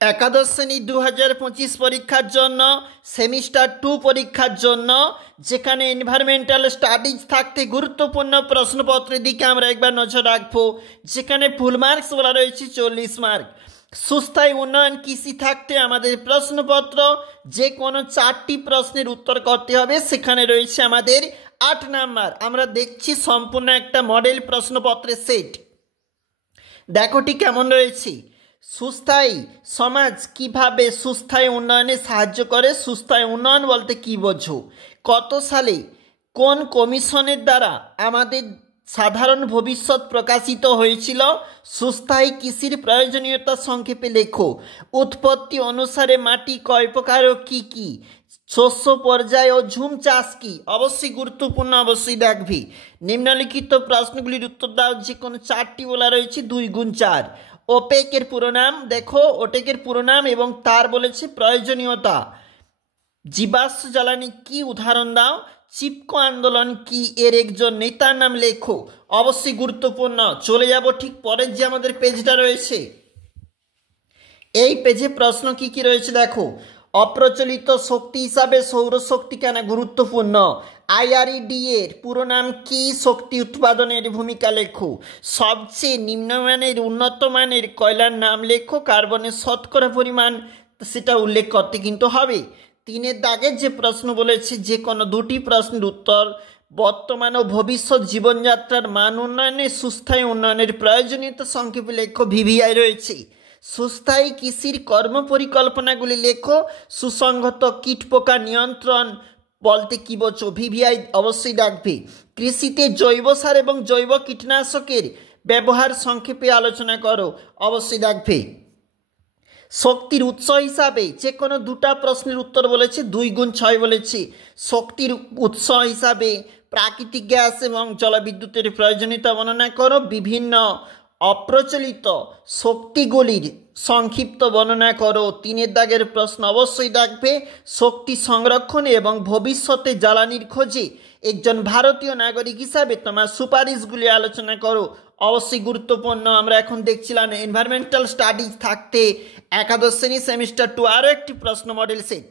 একাদশ শ্রেণী 2025 পরীক্ষার জন্য সেমিস্টার 2 পরীক্ষার জন্য যেখানে এনভায়রনমেন্টাল স্টাডিজ থাকতে গুরুত্বপূর্ণ প্রশ্নপত্রের দিকে আমরা একবার নজর রাখবো। যেখানে ফুল মার্কস বলা রয়েছে 40 মার্ক। সুস্থায়ী উন্নয়ন কৃষি থাকতে আমাদের প্রশ্নপত্র যে কোনো 4টি প্রশ্নের উত্তর করতে হবে। সেখানে রয়েছে আমাদের 8 নাম্বার। আমরা দেখছি সম্পূর্ণ একটা মডেল প্রশ্নপত্রের সেট। দেখোটি কেমন রয়েছে। সুস্থায়ী সমাজ কিভাবে সুস্থায়ী উন্নয়নে সাহায্য করে? সুস্থায়ী উন্নয়ন বলতে কি বোঝো? কত সালে কোন কমিশনের দ্বারা আমাদের সাধারণ ভবিষ্যৎ প্রকাশিত হয়েছিল? সুস্থায়ী কৃষির প্রয়োজনীয়তা সংক্ষেপে লেখো। উৎপত্তি অনুসারে মাটি কয় প্রকার ও কি কি? শস্য পর্যায় ও ঝুম চাষ কি? অবশ্যই গুরুত্বপূর্ণ, অবশ্যই দেখবি। নিম্নলিখিত প্রশ্নগুলির উত্তর দাও। যে কোনো 4টি বলা রয়েছে 2 গুণ 4। ওপেকের পুরো নাম দেখো, ওটেকের পুরো নাম এবং তার বলেছে প্রয়োজনীয়তা। জীবাশ্ম জ্বালানি কি? উদাহরণ দাও। চিপকো আন্দোলন কি? এর একজন নেতার নাম লেখো। অবশ্যই গুরুত্বপূর্ণ। চলে যাব ঠিক পরের যে আমাদের পেজটা রয়েছে। এই পেজে প্রশ্ন কি কি রয়েছে দেখো। অপ্রচলিত শক্তি হিসাবে সৌরশক্তি কেন গুরুত্বপূর্ণ? আইআরইডি এর পুরো নাম কি? শক্তি উৎপাদনের ভূমিকা লেখো। সবচেয়ে নিম্নমানের উন্নত মানের কয়লার নাম লেখো। কার্বনের শতকরা পরিমাণ সেটা উল্লেখ করতে কিন্তু হবে। 3-এর দাগের যে প্রশ্ন বলেছে যে কোনো 2টি প্রশ্নের উত্তর। বর্তমান ও ভবিষ্যৎ জীবনযাত্রার মান উন্নয়নে সুস্থায়ী উন্নয়নের প্রয়োজনীয়তা সংক্ষেপে লেখো। ভিভিআই রয়েছে। সুস্থায়ী কৃষির কর্মপরিকল্পনাগুলি লেখো। সুসংহত কীটপোকা নিয়ন্ত্রণ বলতে কি বোঝো? ভিভিআই অবশ্যই ডাকবে। কৃষিতে জৈব সার এবং জৈব কীটনাশকের ব্যবহার সংক্ষেপে আলোচনা করো। অবশ্যই ডাকবে। শক্তির উৎস হিসাবে যে কোনো 2টা প্রশ্নের উত্তর বলেছে। 2 গুণ 6 বলেছে। শক্তির উৎস হিসাবে প্রাকৃতিক গ্যাস এবং জলবিদ্যুতের প্রয়োজনীয়তা বর্ণনা করো। বিভিন্ন অপ্রচলিত শক্তিগুলির সংক্ষিপ্ত বর্ণনা করো। 3-এর দাগের প্রশ্ন অবশ্যই ডাকবে। শক্তি সংরক্ষণ এবং ভবিষ্যতে জ্বালানির খোঁজে একজন ভারতীয় নাগরিক হিসাবে তোমার সুপারিশগুলি আলোচনা করো। অবশ্যই গুরুত্বপূর্ণ। আমরা এখন দেখছিলাম এনভায়রনমেন্টাল স্টাডিজ থাকতে একাদশ শ্রেণী সেমিস্টার 2 আরও একটি প্রশ্ন মডেল সেট।